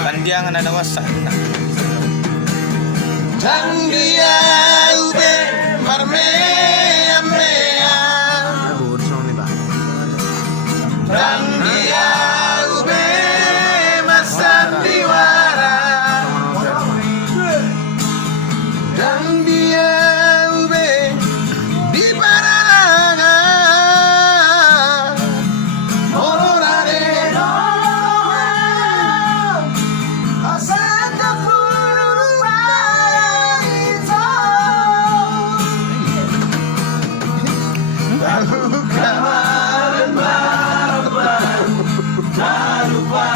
Pandiangan ada wasak. Dan dia ube marmea mea. Dan dia ube masandiwara. Dan dia ube di paralangan. Mororare asanda pururaizo. Lalu kemarin lupa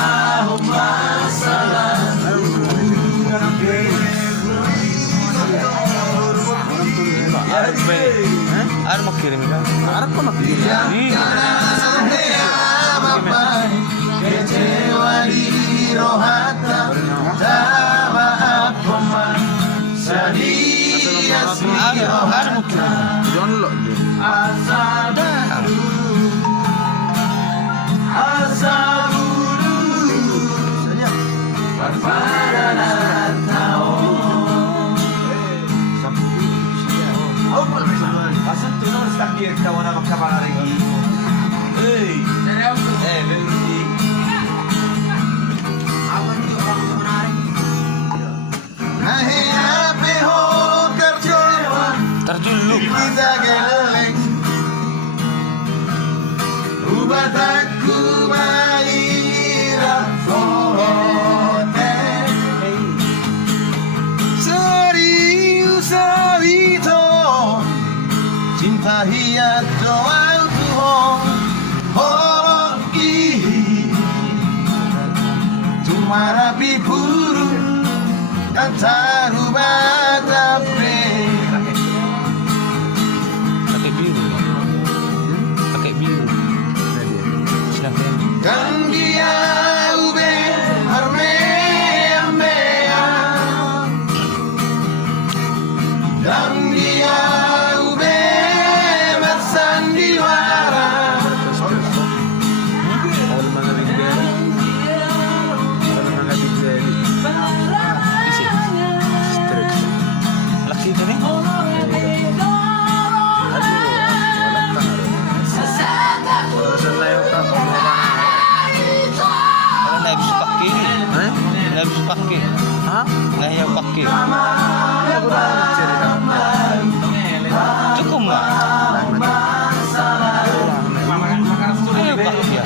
masalah. Ano makirim ka? Harap ko makikinig. Kecewa di rohata tawa aku sadia Ano makirim? John lo din. Terjuluk. Bisa geleng ubat aku maira forte serius itu cinta hiat doa Tuhan hoki cuma rapi burung dan tarubat ape. Pakai biru. Pakai biru. Silahkan. Dan dia ube armea mea. Dan dia ube bersandiwara. Isi. Laki itu nih. Kalau nggak bisa pakai ini. Nggak bisa pakai. Hah? Nggak yang pakai. Cukup nggak? Ayo pakai ya.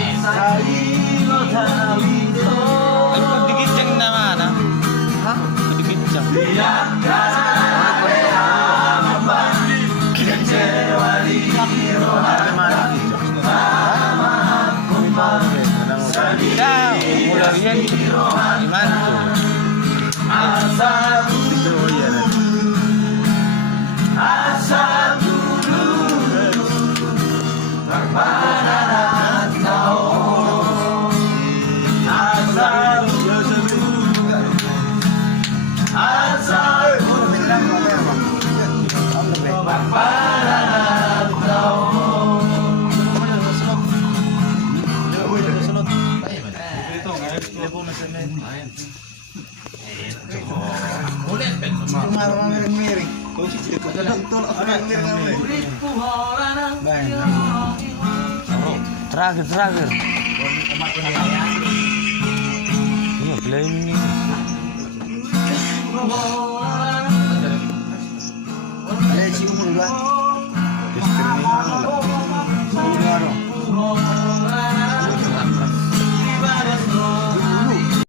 Ayo digiceng na mana? Hah? Digiceng. Ikaw, mula yan. Imanto. Dito ko yan. Terakhir. Iya, belain ini. Diskriminan.